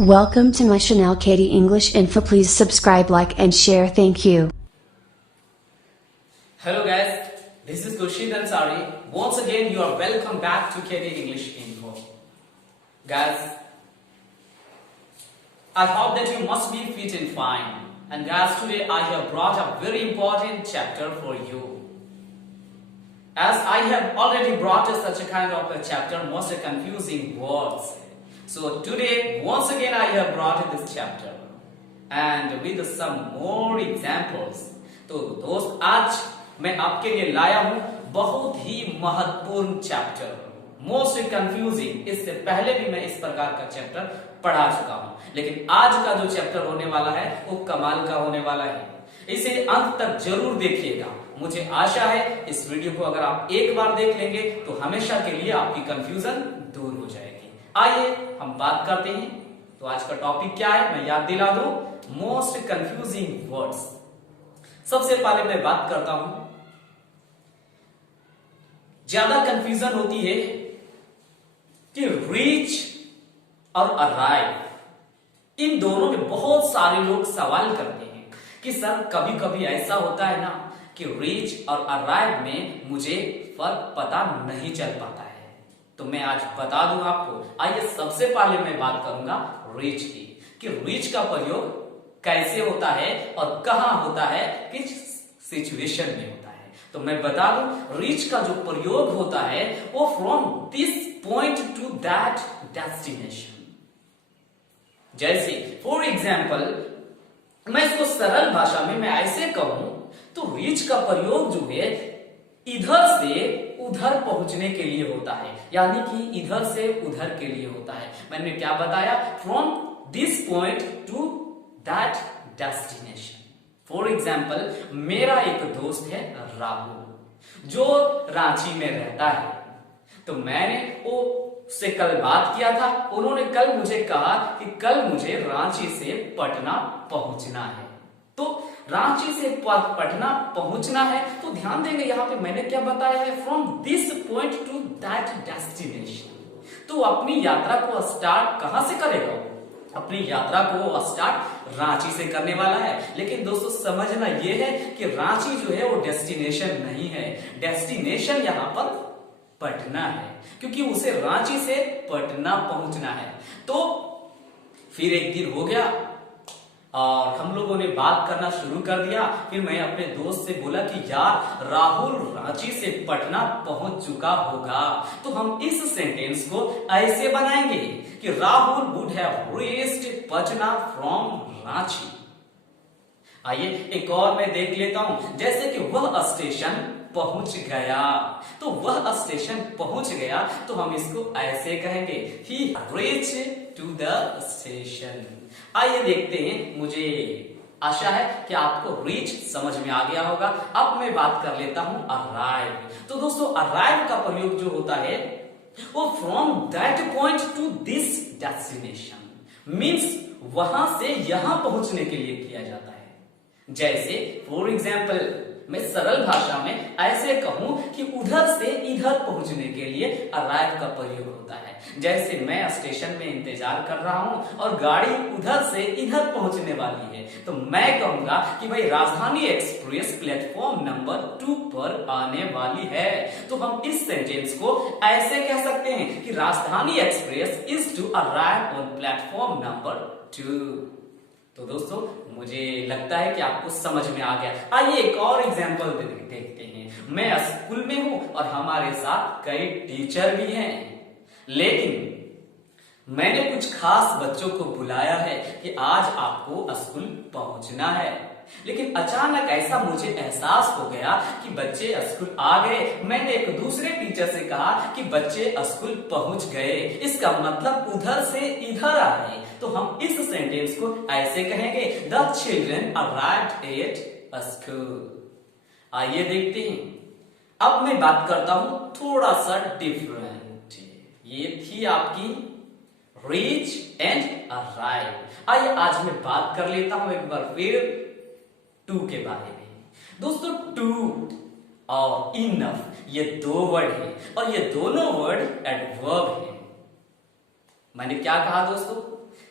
Welcome to my Chanel Katie English Info. Please subscribe, like, and share. Thank you. Hello guys, this is Khurshid Ansari. Once again, you are welcome back to Katie English Info. Guys, I hope that you must be fit and fine. And guys, today I have brought a very important chapter for you. As I have already brought such a kind of a chapter, most confusing words. So today, once again, I have brought this chapter and with some more examples. तो दोस्त, आज मैं आपके लिए लाया हूं बहुत ही महत्वपूर्ण चैप्टर, मोस्ट कंफ्यूजिंग। इससे पहले भी मैं इस प्रकार का चैप्टर पढ़ा चुका हूं, लेकिन आज का जो चैप्टर होने वाला है वो कमाल का होने वाला है। इसे अंत तक जरूर देखिएगा। मुझे आशा है इस वीडियो को अगर आप एक बार देख लेंगे तो हमेशा के लिए आपकी कंफ्यूजन दूर हो जाएगी। आइए हम बात करते हैं। तो आज का टॉपिक क्या है, मैं याद दिला दूं, मोस्ट कंफ्यूजिंग वर्ड्स। सबसे पहले मैं बात करता हूं, ज्यादा कंफ्यूजन होती है कि रीच और अराइव। इन दोनों में बहुत सारे लोग सवाल करते हैं कि सर कभी कभी ऐसा होता है ना कि रीच और अराइव में मुझे फर्क पता नहीं चल पाता है। तो मैं आज बता दूं आपको। आइए सबसे पहले मैं बात करूंगा रीच की, कि रीच का प्रयोग कैसे होता है और कहां होता है, किस सिचुएशन में होता है। तो मैं बता दूं, रीच का जो प्रयोग होता है वो from this point two that destination. जैसे फॉर एग्जाम्पल, मैं इसको सरल भाषा में मैं ऐसे कहूं तो रीच का प्रयोग जो है इधर से उधर पहुंचने के लिए होता है, यानी कि इधर से उधर के लिए होता है। मैंने क्या बताया, from this point two that destination. For example, मेरा एक दोस्त है राहुल, जो रांची में रहता है। तो मैंने वो से कल बात किया था। उन्होंने कल मुझे कहा कि कल मुझे रांची से पटना पहुंचना है। तो रांची से पटना पहुंचना है, तो ध्यान देंगे यहां पे मैंने क्या बताया है, from this point two that destination. तो अपनी यात्रा को स्टार्ट कहां से करेगा? अपनी यात्रा को स्टार्ट रांची से करने वाला है। लेकिन दोस्तों समझना यह है कि रांची जो है वो डेस्टिनेशन नहीं है। डेस्टिनेशन यहां पर पटना है, क्योंकि उसे रांची से पटना पहुंचना है। तो फिर एक दिन हो गया और हम लोगों ने बात करना शुरू कर दिया। फिर मैं अपने दोस्त से बोला कि यार राहुल रांची से पटना पहुंच चुका होगा। तो हम इस सेंटेंस को ऐसे बनाएंगे कि Rahul would have reached Patna from Ranchi. आइए एक और मैं देख लेता हूं, जैसे कि वह स्टेशन पहुंच गया। तो वह स्टेशन पहुंच गया, तो हम इसको ऐसे कहेंगे, he reached to the station. आइए देखते हैं। मुझे आशा है कि आपको रीच समझ में आ गया होगा। अब मैं बात कर लेता हूं अराइव। तो दोस्तों अराइव का प्रयोग जो होता है वो from that point two this destination, means वहां से यहां पहुंचने के लिए किया जाता है। जैसे फॉर एग्जाम्पल, मैं सरल भाषा में ऐसे कहूं कि उधर से इधर पहुंचने के लिए अराइव का प्रयोग होता है। जैसे मैं स्टेशन में इंतजार कर रहा हूं और गाड़ी उधर से इधर पहुंचने वाली है, तो मैं कहूंगा कि भाई राजधानी एक्सप्रेस प्लेटफॉर्म नंबर 2 पर आने वाली है। तो हम इस सेंटेंस को ऐसे कह सकते हैं कि Rajdhani express is to arrive on platform number 2। तो दोस्तों मुझे लगता है कि आपको समझ में आ गया। आइए एक और एग्जांपल देखते हैं। मैं स्कूल में हूं और हमारे साथ कई टीचर भी हैं, लेकिन मैंने कुछ खास बच्चों को बुलाया है कि आज आपको स्कूल पहुंचना है। लेकिन अचानक ऐसा मुझे एहसास हो गया कि बच्चे स्कूल आ गए। मैंने एक दूसरे टीचर से कहा कि बच्चे स्कूल पहुंच गए। इसका मतलब उधर से इधर आए। तो हम इस सेंटेंस को ऐसे कहेंगे, the children arrived at school. आइए देखते हैं। अब मैं बात करता हूं थोड़ा सा डिफरेंट। ये थी आपकी रीच एंड अराइव। आइए आज मैं बात कर लेता हूं एक बार फिर टू के बारे में। दोस्तों टू और इनफ ये दो वर्ड है और ये दोनों वर्ड एडवर्ब है। मैंने क्या कहा दोस्तों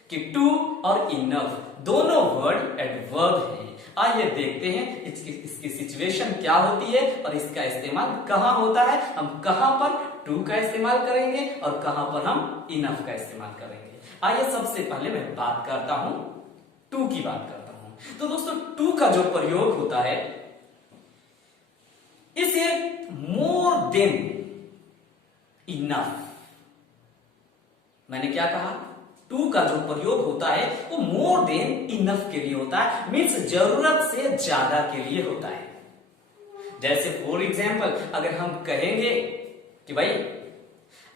कि टू और इनफ दोनों वर्ड एडवर्ब हैं। आइए देखते हैं इसकी सिचुएशन क्या होती है और इसका इस्तेमाल कहाँ होता है। हम कहाँ पर टू का इस्तेमाल करेंगे और कहाँ पर हम इनफ का इस्तेमाल करेंगे। आइए सबसे पहले मैं बात करता हूं टू की बात करता हूं। तो दोस्तों टू का जो प्रयोग होता है इसे मोर देन इनफ, मैंने क्या कहा, टू का जो प्रयोग होता है वो मोर देन इनफ के लिए होता है, मीन्स जरूरत से ज्यादा के लिए होता है। जैसे फॉर एग्जाम्पल अगर हम कहेंगे कि भाई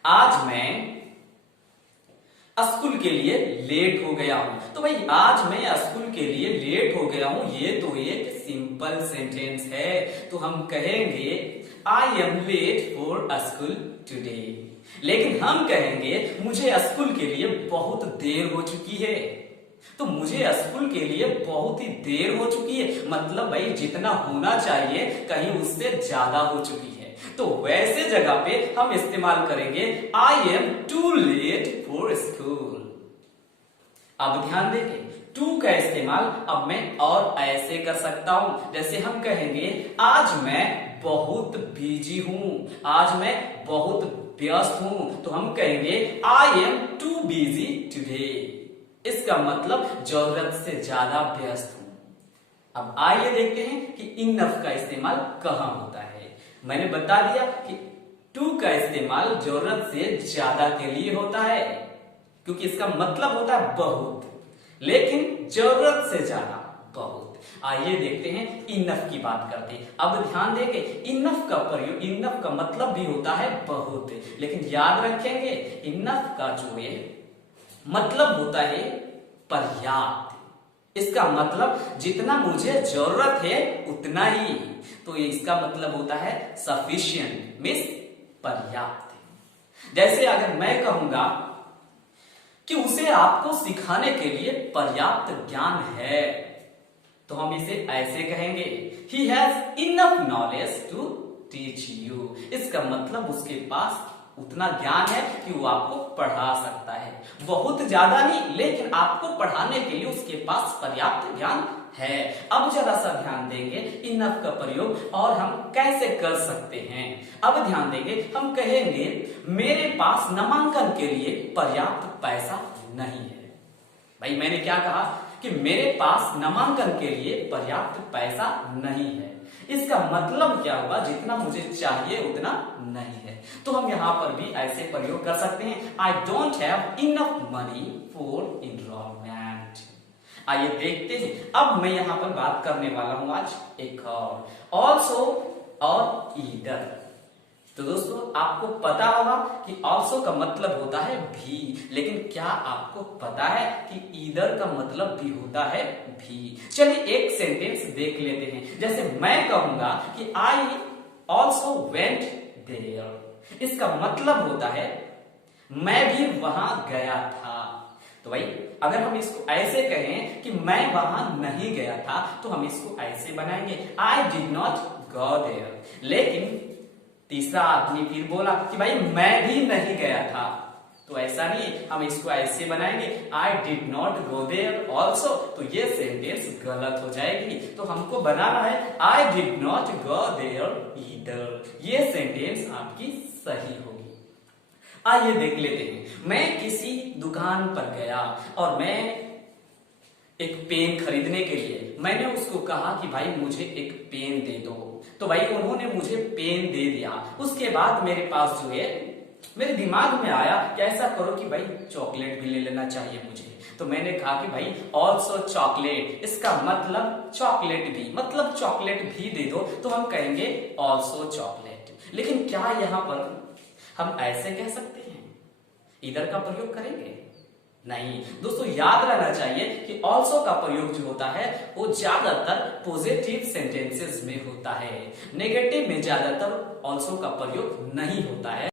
आज मैं स्कूल के लिए लेट हो गया हूं, तो भाई आज मैं स्कूल के लिए लेट हो गया हूं, ये तो एक सिंपल सेंटेंस है। तो हम कहेंगे I am late for school today, लेकिन हम कहेंगे मुझे स्कूल के लिए बहुत देर हो चुकी है। तो मुझे स्कूल के लिए बहुत ही देर हो चुकी है, मतलब भाई जितना होना चाहिए कहीं उससे ज्यादा हो चुकी है। तो वैसे जगह पे हम इस्तेमाल करेंगे I am too late for school. अब ध्यान देंगे टू का इस्तेमाल अब मैं और ऐसे कर सकता हूं, जैसे हम कहेंगे आज मैं बहुत बिजी हूं, आज मैं बहुत व्यस्त हूं, तो हम कहेंगे I am too busy today. इसका मतलब जरूरत से ज्यादा व्यस्त हूं। अब आइए देखते हैं कि इनफ का इस्तेमाल कहां होता है। मैंने बता दिया कि टू का इस्तेमाल जरूरत से ज्यादा के लिए होता है, क्योंकि इसका मतलब होता है बहुत, लेकिन जरूरत से ज्यादा बहुत। आइए देखते हैं इनफ की बात करते हैं। अब ध्यान देंगे इनफ का प्रयोग, इनफ का मतलब भी होता है बहुत, लेकिन याद रखेंगे इनफ का जो है मतलब होता है पर्याप्त। इसका मतलब जितना मुझे जरूरत है उतना ही, तो इसका मतलब होता है सफिशिएंट, मीन्स पर्याप्त। जैसे अगर मैं कहूंगा कि उसे आपको सिखाने के लिए पर्याप्त ज्ञान है, तो हम इसे ऐसे कहेंगे he has enough knowledge to teach you. इसका मतलब उसके पास उतना ज्ञान है कि वो आपको पढ़ा सकता है, बहुत ज्यादा नहीं, लेकिन आपको पढ़ाने के लिए उसके पास पर्याप्त ज्ञान है। अब जरा सा ध्यान देंगे इनफ का प्रयोग और हम कैसे कर सकते हैं। अब ध्यान देंगे हम कहेंगे मेरे पास नामांकन के लिए पर्याप्त पैसा नहीं है। भाई मैंने क्या कहा कि मेरे पास नामांकन के लिए पर्याप्त पैसा नहीं है। इसका मतलब क्या हुआ, जितना मुझे चाहिए उतना नहीं है। तो हम यहाँ पर भी ऐसे प्रयोग कर सकते हैं I don't have enough money for enrolment. आइए देखते हैं। अब मैं यहाँ पर बात करने वाला हूं आज एक और ऑल्सो और ईदर। तो दोस्तों आपको पता होगा कि ऑल्सो का मतलब होता है भी, लेकिन क्या आपको पता है कि ईदर का मतलब भी होता है भी। चलिए एक सेंटेंस देख लेते हैं। जैसे मैं कहूंगा कि आई ऑल्सो वेंट देयर, इसका मतलब होता है मैं भी वहां गया था। तो भाई अगर हम इसको ऐसे कहें कि मैं वहां नहीं गया था, तो हम इसको ऐसे बनाएंगे I did not go there. लेकिन तीसरा आदमी फिर बोला कि भाई मैं भी नहीं गया था, तो ऐसा नहीं, हम इसको ऐसे बनाएंगे I did not go there also. तो ये सेंटेंस गलत हो जाएगी, तो हमको बनाना है I did not go there either. ये सेंटेंस आपकी सही होगी। आइए देख लेते हैं। मैं किसी दुकान पर गया और मैं एक पेन खरीदने के लिए मैंने उसको कहा कि भाई मुझे एक पेन दे दो, तो भाई उन्होंने मुझे पेन दे दिया। उसके बाद मेरे पास जो है मेरे दिमाग में आया कि ऐसा करो कि भाई चॉकलेट भी ले लेना चाहिए मुझे। तो मैंने कहा कि भाई ऑल्सो चॉकलेट, इसका मतलब चॉकलेट भी, मतलब चॉकलेट भी दे दो, तो हम कहेंगे ऑल्सो चॉकलेट। लेकिन क्या यहाँ पर हम ऐसे कह सकते हैं, इधर का प्रयोग करेंगे? नहीं दोस्तों, याद रहना चाहिए कि ऑल्सो का प्रयोग जो होता है वो ज्यादातर पॉजिटिव सेंटेंसेस में होता है, नेगेटिव में ज्यादातर ऑल्सो का प्रयोग नहीं होता है।